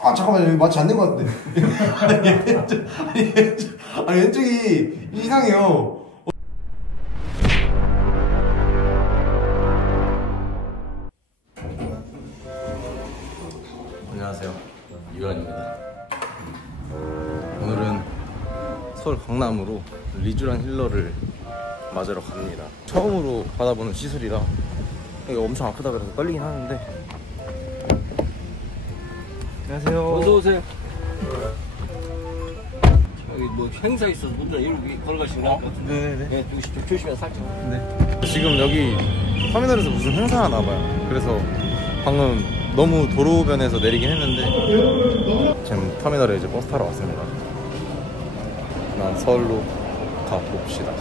아 잠깐만 여기 맞지 않는 것 같은데. 아니 왼쪽이 이상해요. 안녕하세요, 유한입니다. 오늘은 서울 강남으로 리쥬란 힐러를 맞으러 갑니다. 처음으로 받아보는 시술이라 이거 엄청 아프다 그래서 떨리긴 하는데. 안녕하세요. 어서오세요. 여기 뭐 행사 있어서 문자 이렇게 걸어가시는 것 같은데. 네네. 네, 좀 조심해서 살짝. 네. 지금 여기 터미널에서 무슨 행사 하나 봐요. 그래서 방금 너무 도로변에서 내리긴 했는데 지금 터미널에 이제 버스 타러 왔습니다. 난 서울로 가봅시다.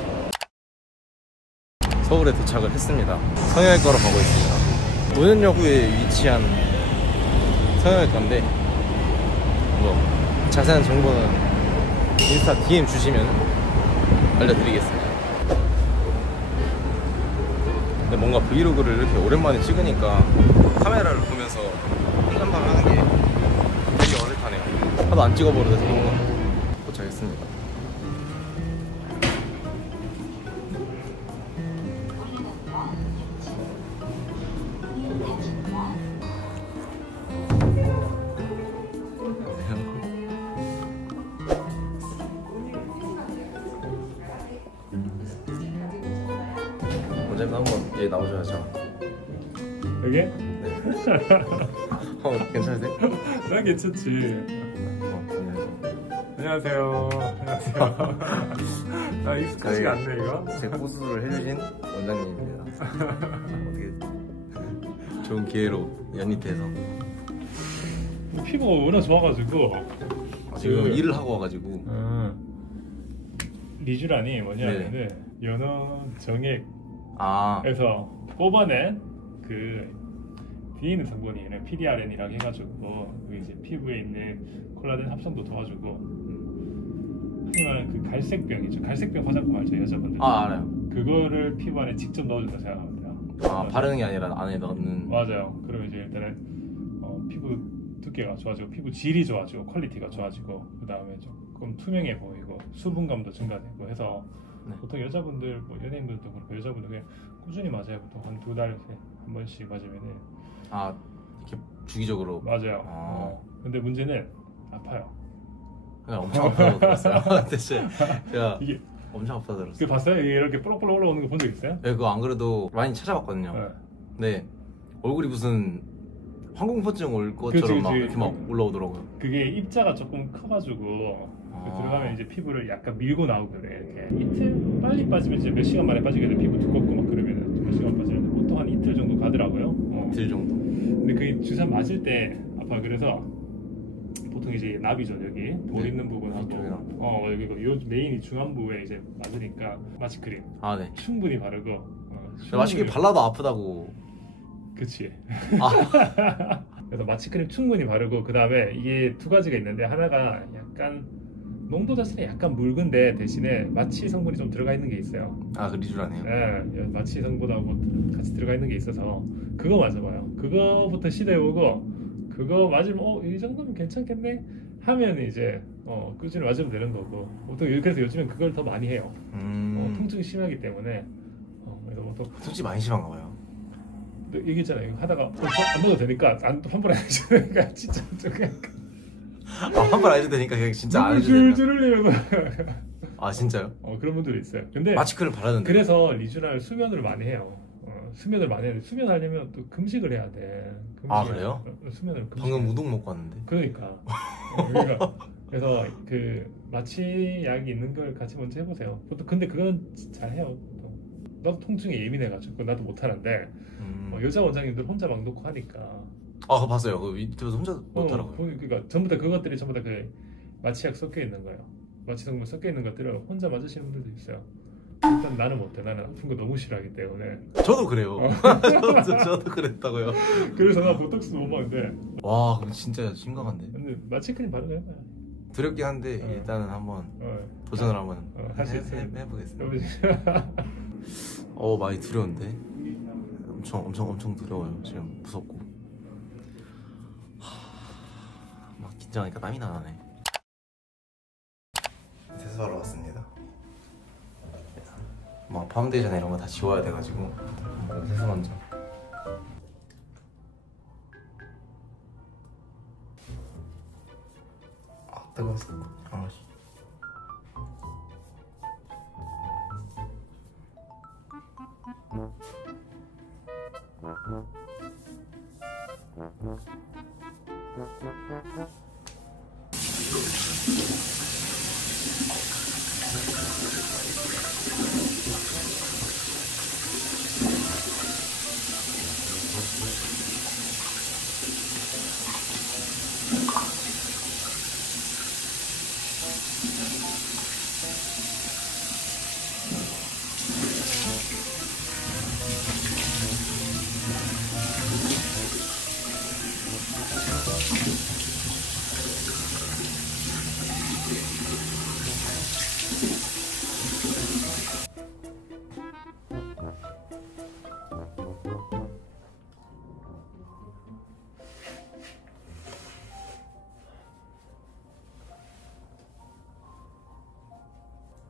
서울에 도착을 했습니다. 성형외과로 가고 있습니다. 노년역에 위치한 성형외과인데 뭐 자세한 정보는 인스타 DM 주시면 알려드리겠습니다. 근데 뭔가 브이로그를 이렇게 오랜만에 찍으니까 카메라를 보면서 한잔방을 하는 게 되게 어색하네요. 하도 안 찍어버려서 뭔가. 도착했습니다. 언제나 한번 얘 나오셔야죠. 여기? 네. 괜찮으세요? 난 괜찮지. 안녕하세요. 안녕하세요. 나 익숙하지가 않네 이거. 제 포수를 해주신 원장님입니다. 어떻게 좋은 기회로 연입해서 피부가 워낙 좋아가지고 지금 일을 하고 와가지고. 리쥬란이 뭐냐면은 연원 정액에서 아 뽑아낸 그 뒤에 있는 성분이 PDRN이라고 해가지고 그 이제 피부에 있는 콜라겐 합성도 도와주고, 흔히 말하는 그 갈색병이죠. 갈색병 화장품 알죠, 여자분들? 아 알아요. 그거를 피부 안에 직접 넣어준다 생각하면 돼요. 아 바르는 게 아니라 안에 넣는. 맞아요. 그러면 이제 일단은 피부 두께가 좋아지고 피부 질이 좋아지고 퀄리티가 좋아지고, 그 다음에 조금 투명해 보이고 수분감도 증가되고 해서 네. 보통 여자분들, 뭐 연예인들도 그렇고 여자분들 그냥 꾸준히 맞아요. 보통 한 2달에 한 번씩 맞으면은. 아 이렇게 주기적으로. 맞아요. 근데 문제는 아파요. 그냥 엄청 아파서 들었어요. 대체 제가 이게 엄청 아파서 들었어요. 그 봤어요? 이게 이렇게 뽀록뽀록 올라오는 거 본 적 있어요? 네, 그거 안 그래도 많이 찾아봤거든요. 네. 네, 얼굴이 무슨 항공포증 올 것처럼 막 그치. 이렇게 막 올라오더라고요. 그게 입자가 조금 커가지고 들어가면 이제 피부를 약간 밀고 나오고 그래. 이렇게 이틀 빨리 빠지면 이제 몇 시간 만에 빠지게 돼. 피부 두껍고 막 그러면 몇 시간 빠지는데 보통 한 이틀 정도 가더라고요. 이틀 정도. 근데 그 주사 맞을 때 아파. 그래서 보통 이제 나비죠, 여기 돌 네. 있는 부분하고 이쪽이랑. 여기 요 메인이 중안부에 이제 맞으니까 마취크림 아 네. 충분히 바르고. 마취크림 발라도 아프다고. 그치. 아. 그래서 마취크림 충분히 바르고, 그 다음에 이게 두 가지가 있는데, 하나가 약간 농도 자체는 약간 묽은데 대신에 마취 성분이 좀 들어가 있는 게 있어요. 아, 그 리쥬란이에요? 네, 마취 성분하고 같이 들어가 있는 게 있어서 그거 맞아봐요. 그거부터 시도해보고, 그거 맞으면 이 정도면 괜찮겠네 하면 이제 꾸준히 맞으면 되는 거고. 보통 그래서 요즘엔 그걸 더 많이 해요. 통증이 심하기 때문에. 그래서 보통 솔직히 많이 심한가 봐요. 얘기했잖아요. 이거 하다가 안 넣어도 되니까 환불 안 해줘도 되니까 진짜 좀 그냥 환불 안 해도 되니까 그냥 진짜 안 해도 되니까. 줄줄 흘리면서. 아 진짜요? 그런 분들이 있어요. 근데 마취크림 바르는데. 그래서 리쥬란을 수면으로 많이 해요. 수면을 많이 해야 돼. 수면 하려면 또 금식을 해야 돼. 아 그래요? 수면을 방금 우동 먹고 왔는데. 그러니까. 그래서 그 마취약이 있는 걸 같이 먼저 해보세요. 보통 근데 그건 잘 해요. 나도 통증에 예민해가지고 나도 못하는데 여자 원장님들 혼자 막 놓고 하니까. 아 그거 봤어요. 그 유튜브에서 혼자 못하라고요. 그러니까 전부 다 그것들이 전부 다 그 마취약 섞여 있는 거예요. 마취 성분 섞여 있는 것들을 혼자 맞으시는 분들도 있어요. 일단 나는 못해. 나는 아픈 거 너무 싫어하기 때문에. 저도 그래요. 저도 그랬다고요. 그래서 나 보톡스 못 먹는데. 와 그럼 진짜 심각한데. 근데 마취크림 바르는 거 해봐요. 두렵긴 한데 일단은 한번 도전을 한번 해보겠습니다. 많이 두려운데. 엄청 두려워요. 지금 무섭고. 막 걱정하니까 땀이 나네. 세수하러 왔습니다. 막 파운데이션 이런 거 다 지워야 돼가지고 세수 먼저. 아 뜨거웠어. 아 씨.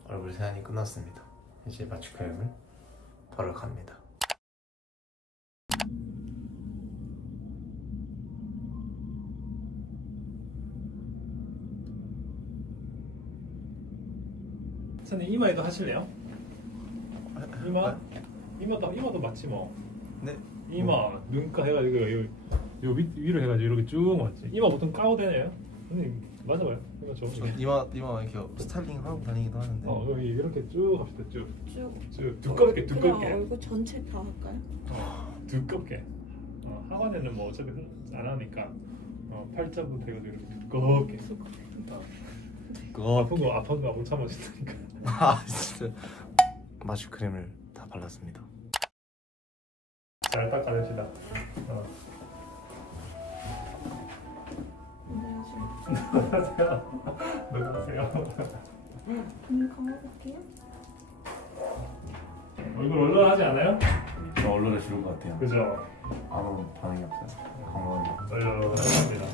얼굴 세안이 끝났습니다. 이제 마취크림을 바르러 갑니다. 선생님 이마에도 하실래요? 이마도 맞지 뭐. 네. 이마 눈가 해가지고 요 위로 해가지고 이렇게 쭉 맞지. 이마 보통 까고 되네요. 선생님 맞아봐요. 이마 좋은 거. 이마 이렇게 스타일링 하고 다니기도 하는데. 여기 이렇게 쭉 합시다. 쭉 쭉 두껍게 그냥 얼굴 전체 다 할까요? 두껍게. 하관에는 뭐 어차피 안 하니까 팔자부터 해가지고 이렇게 두껍게. 아픈 거 못 참아진다니까. 아 진짜. 마취크림을 다 발랐습니다. 잘 닦아냅시다. 안녕하세요. 감아볼게요. 얼굴 얼얼하지 않아요? 저 얼굴에 주는 것 같아요. 그죠? 아무 반응이 없어요. 건강하게. 얼얼합니다.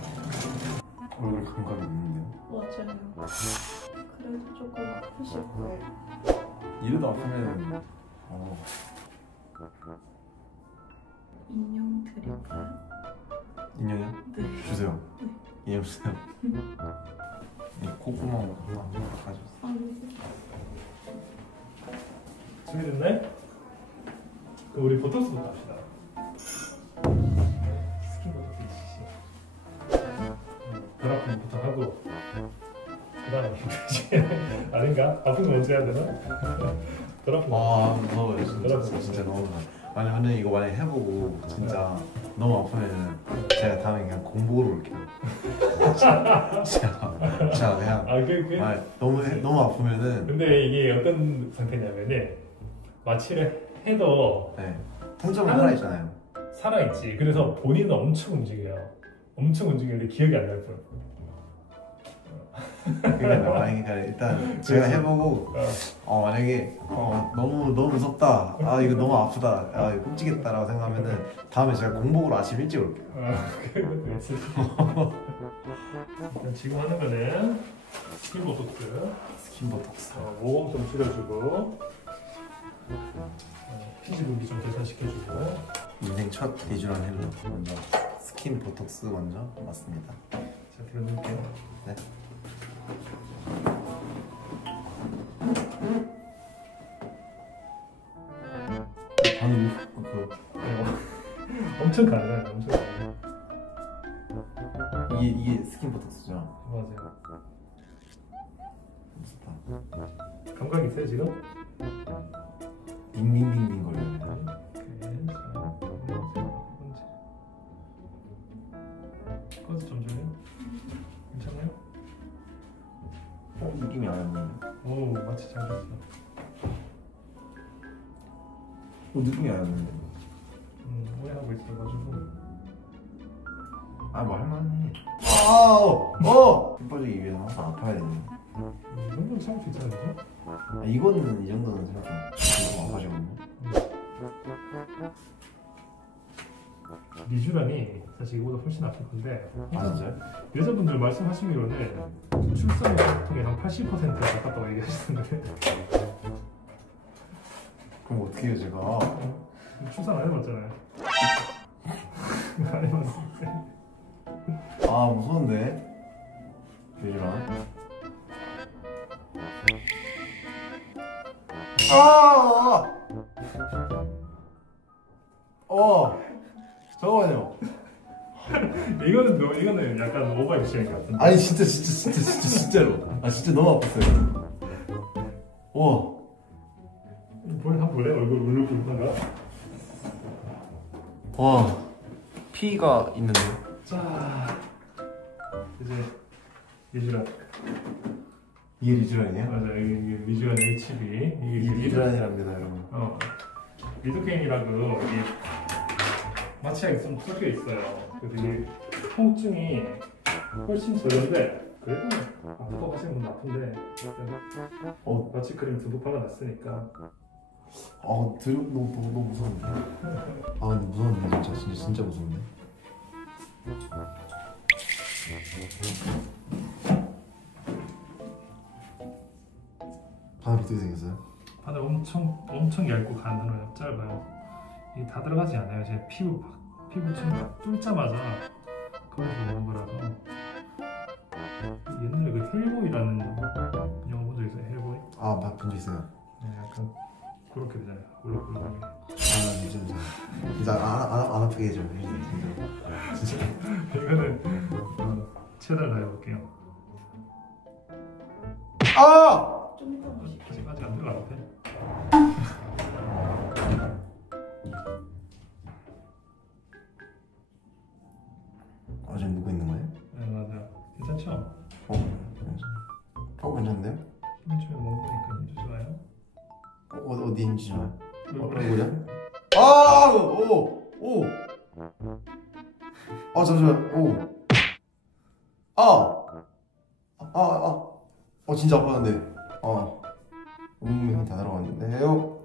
얼굴에 감각이 있는데요. 맞아요. 그래도 조금 아프실 거예요. 이러다 아프면 인형 드릴까요? 인형이요? 네. 주세요. 네. 인형 주세요. 이 콧구멍 가져왔어. 준비됐나요? 그럼 우리 보톡스부터 합시다. 스킨 보톡스 벼락품부터 하고 그 다음에 아닌가? 아픈 거 먼저 해야 되나? 벼락품. 아 무서워요 진짜 너무 무서워. 만약 이거 만약에 해보고 진짜 너무 아프면 제가 다음에 그냥 공복으로 올게요. 진짜 그냥 너무 아프면은. 근데 이게 어떤 상태냐면은 마취를 해도 네 통증은 살아있잖아요. 살아있지. 그래서 본인은 엄청 움직여요. 엄청 움직이는데 기억이 안 날 거예요. 그러니까 일단 제가 해보고 만약에 너무 무섭다, 이거 너무 아프다, 이거 끔찍했다라고 생각하면은 다음에 제가 공복으로 아침 일찍 올게요. 그것도 있을 지금 하는 거는 스킨 보톡스. 스킨 보톡스. 모공 좀 줄여주고 피지 분비 좀 개선시켜주고. 인생 첫 비주얼 헬로 먼저 스킨 보톡스 먼저 맞습니다. 자, 불러줄게요. 네. 방금 엄청 가능해요. 엄청 가능해요. 이게 스킨 보톡스죠? 맞아요. 좋다. 감각 있어요 지금? 빙빙빙빙 걸려요. 꺼서 점점해요. 괜찮나요? 느낌이 안 왔는데. 오, 마치 잘 됐어. 느낌이 안 왔는데. 오해하고 있어가지고. 뭐 할만해. 힘 빠지기 위해서 항상 아파야 되네. 이 정도는 참을 수 있잖아요, 그죠? 이거는 이 정도는 생각 좀 아파지거든요. 미주란이 사실 이거보다 훨씬 아플 건데 아 진짜요? 여자분들 말씀하시기로는 출산 통에 한 80%가 가깝다고 얘기하시는데 그럼 어떻게 해요 제가? 출산 안 해봤잖아요. 안 해봤어요. 아 무서운데 이런 잠깐만요. 이거는 약간 오버액션인 것 같은데. 아니 진짜로 아 진짜 너무 아팠어요. 와 한번 볼래? 얼굴 울룩울룩한가? 와 피가 있는데요? 자 이제 미주란. 이게 리즈란이에요? 맞아, 이게 미주란 HB. 이게 리즈란이랍니다 여러분. 리도케인이라고 이게 마취약이 좀 섞여 있어요. 그래서 이게 통증이 훨씬 덜한데 그래도 아프다고 하시는 분은 아픈데 마취 크림 듬뿍 발라놨으니까. 너무 무서운데. 아 근데 무서운데 진짜 무서운데. 바늘 어떻게 생겼어요? 바늘 엄청 얇고 간단해요. 짧아요. 이게 다 들어가지 않아요. 제 피부층 뚫자마자 거기서 오는 거라서. 옛날에 그 헬보이라는 영화 본 적 있어요? 헬보이? 아 본 적 있어요. 네, 약간 그렇게 되잖아요. 울렁울렁하게. 진짜 이제 안 아프게 해줘. 진짜. 이거는 최대한 다해볼게요. 좀더 보시죠. 아직 안 들어갔대. 지금 누구 있는 거예요? 네, 맞아요. 괜찮죠? 괜찮은데요? 힘주면 먹으니까 힘주 좋아요. 어디 있는지 좋아요? 얼굴이야? 잠시만. 진짜 아팠는데. 온몸에 다 들어갔는데요.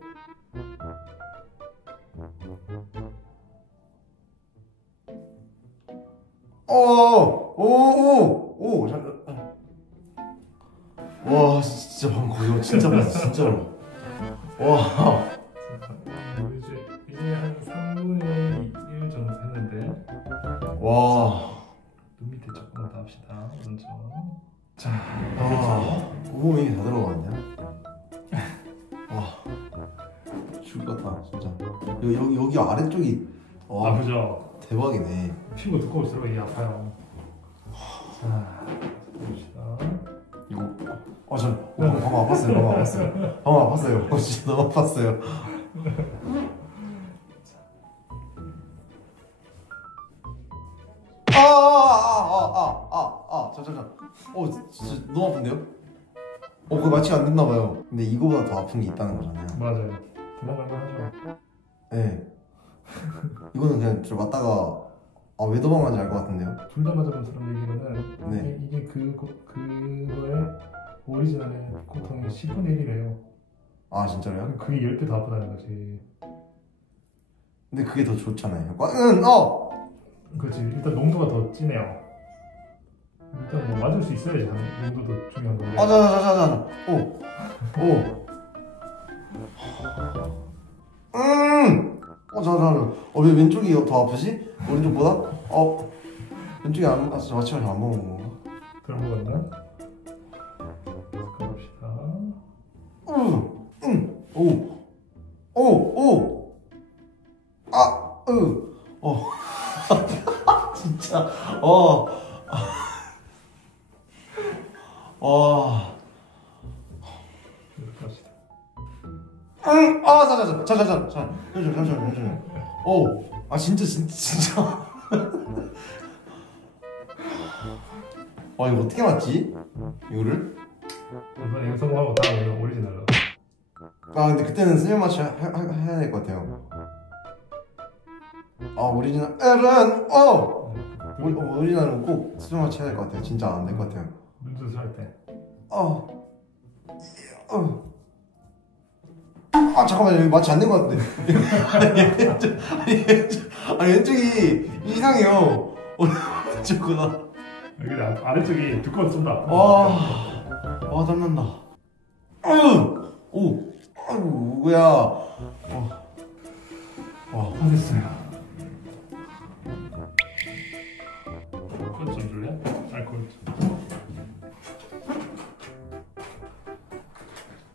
와, 진짜 방금 거기 진짜 아팠어, 진짜로. 와. 이제 한 3분의 1 정도 했는데 와. 눈 밑에 조금만 더 합시다. 오른쪽. 자, 온몸에 다 들어갔네요. 와, 죽을 것 같다, 진짜. 여기 아래쪽이 아프죠? 대박이네. 피부 두꺼울수록 이게 아파요. 자, 봅시다. 이거, 방금 아팠어요. 진짜 너무 아팠어요. 잠깐. 진짜 너무 아픈데요? 그거 마취가 안 됐나봐요. 근데 이거보다 더 아픈 게 있다는 거잖아요. 맞아요. 도망갈만 하죠. 네. 이거는 그냥 저 맞다가 왜 도망가는지 알 것 같은데요? 둘 다 맞아본 사람 얘기로는 네. 이게 그거의 오리지널의 고통이 10분의 1이래요. 아 진짜로요? 그게 10배 더 아프다는 거지. 근데 그게 더 좋잖아요. 그렇지. 일단 농도가 더 진해요. 일단 뭐 맞을 수 있어야지 농도도 중요한 건데. 왜 왼쪽이 더 아프지? 오른쪽보다? 왼쪽이 안 아파서 마취를 잘 안 먹은 건가? 그런 거 같나? 가봅시다. 진짜. 잠시만. 진짜. 이거 어떻게 맞지? 이거를? 이번에 이거 성공하고 다음에는 오리지널로. 근데 그때는 스냅 맞춰 해야 될 것 같아요. 오리지널은 오리지널은 꼭 스냅 맞춰 해야 될 것 같아요. 진짜 안 될 것 같아요. 눈 수술할 때. 아 잠깐만 여기 마취 안 된 것 같은데. 아니 왼쪽이 이상해요. 왼쪽구나. 여기 아래쪽이 두꺼워서 좀 더 아픈데. 와 땀난다. 아유 오 아유 뭐야. 와 됐어요. 그건 좀 줄래? 알코올 좀.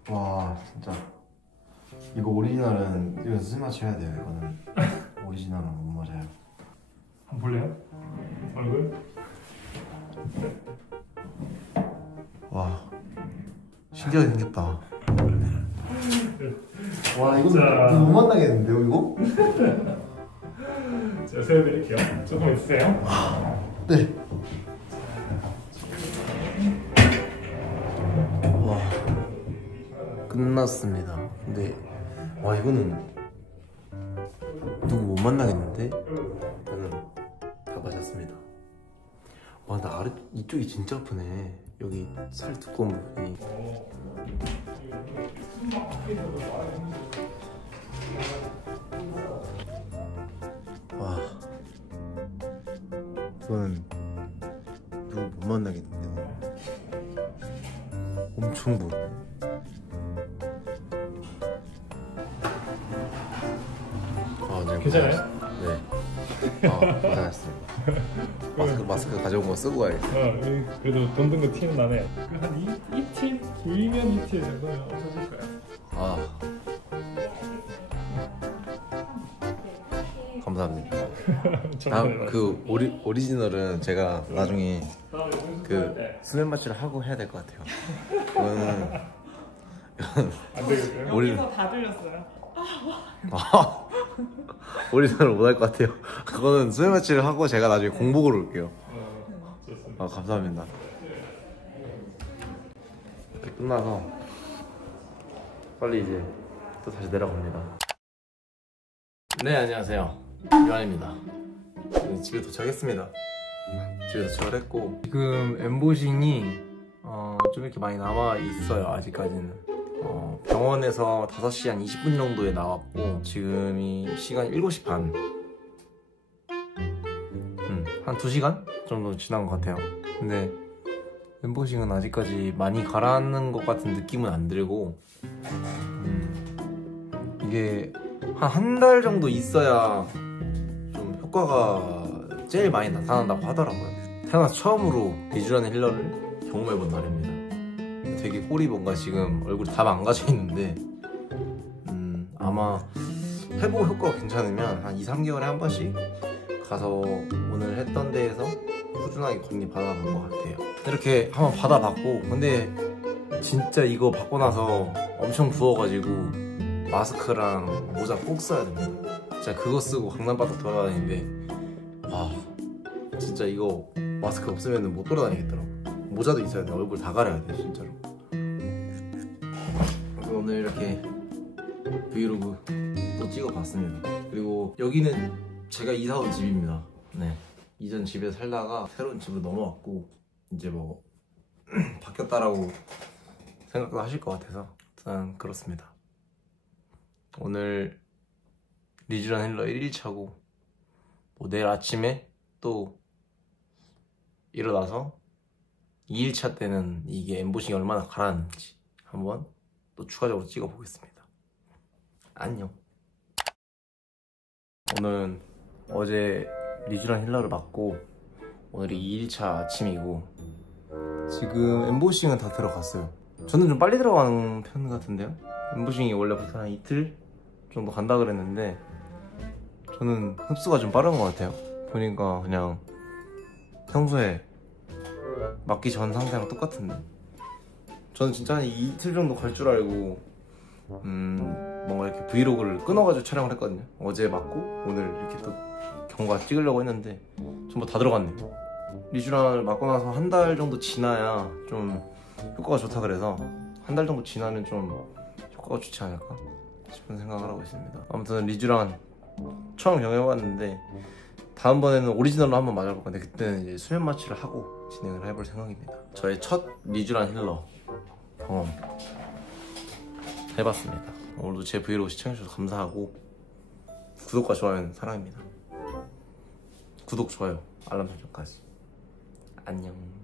와 진짜 이거 오리지널은 이거 술 맞춰야 돼요. 이거는 오리지널은 못 맞아요. 한번 볼래요? 얼굴? 와 신기하게 생겼다. 와 이거 자. 못 만나겠는데요 이거? 제가 세워드릴게요. 조금 있으세요? 네. 와 끝났습니다. 근데 와 이거는 누구 못 만나겠는데? 저는 다 마셨습니다. 와 나 아래 이쪽이 진짜 아프네. 여기 살 두꺼운 부분이. 와 이거는 누구 못 만나겠는데. 엄청 부네. 아, 네. 괜찮아요? 네. 아, 괜찮았습니다. 마스크 가져온 거 쓰고 가야겠어. 그래도 돈 든 거 티는 나네요. 한 2팀? 길면 2팀 정도면 없어질 거예요. 아. 감사합니다. 다음 그 오리지널은 제가 나중에 그 수면 마취를 하고 해야 될 것 같아요. 그거는 안 되겠어요? 여기서 다 들렸어요. 오리지널을 못 할 것 같아요. 그거는 수면 마취를 하고 제가 나중에 공복으로 올게요. 좋습니다. 아 감사합니다. 이렇게 끝나서 빨리 이제 또 다시 내려갑니다. 네 안녕하세요, 유한입니다. 집에 도착했습니다. 집에 도착을 했고 지금 엠보싱이 좀 이렇게 많이 남아 있어요. 아직까지는 병원에서 5시 한 20분 정도에 나왔고 지금이 시간 7시 반. 한 2시간 정도 지난 것 같아요. 근데 엠보싱은 아직까지 많이 가라앉는 것 같은 느낌은 안 들고 이게 한 달 정도 있어야 좀 효과가 제일 많이 나타난다고 하더라고요. 태어나서 처음으로 리쥬란 힐러를 경험해본 날입니다. 되게 꼴이 뭔가 지금 얼굴이 다 망가져 있는데 아마 회복 효과가 괜찮으면 한 2-3개월에 한 번씩 가서 오늘 했던 데에서 꾸준하게 관리 받아본 것 같아요. 이렇게 한번 받아봤고 근데 진짜 이거 받고 나서 엄청 부어가지고 마스크랑 모자 꼭 써야 됩니다. 진짜 그거 쓰고 강남바닥 돌아다니는데 와 진짜 이거 마스크 없으면 못 돌아다니겠더라고. 모자도 있어야 돼. 얼굴 다 가려야 돼 진짜로. 그래서 오늘 이렇게 브이로그 또 찍어봤습니다. 그리고 여기는 제가 이사 온 집입니다. 네, 이전 집에 살다가 새로운 집으로 넘어왔고 이제 뭐 바뀌었다라고 생각도 하실 것 같아서 일단 그렇습니다. 오늘 리쥬란 힐러 1일차고 뭐 내일 아침에 또 일어나서 2일차 때는 이게 엠보싱이 얼마나 가라앉는지 한번 또 추가적으로 찍어보겠습니다. 안녕. 오늘은 어제 리쥬란 힐러를 맞고 오늘이 2일차 아침이고 지금 엠보싱은 다 들어갔어요. 저는 좀 빨리 들어가는 편 같은데요. 엠보싱이 원래부터 한 이틀 정도 간다 그랬는데 저는 흡수가 좀 빠른 것 같아요. 보니까 그냥 평소에 맞기 전 상태랑 똑같은데 저는 진짜 한 이틀 정도 갈 줄 알고 뭔가 이렇게 브이로그를 끊어가지고 촬영을 했거든요. 어제 맞고 오늘 이렇게 또 경과 찍으려고 했는데 전부 다 들어갔네요. 리쥬란을 맞고 나서 한 달 정도 지나야 좀 효과가 좋다 그래서 한 달 정도 지나면 좀 효과가 좋지 않을까 싶은 생각을 하고 있습니다. 아무튼 리쥬란 처음 경험해봤는데 다음번에는 오리지널로 한번 맞아볼 건데 그때는 이제 수면 마취를 하고 진행을 해볼 생각입니다. 저의 첫 리쥬란 힐러 경험 해봤습니다. 오늘도 제 브이로그 시청해주셔서 감사하고 구독과 좋아요는 사랑입니다. 구독, 좋아요, 알람 설정까지. 안녕.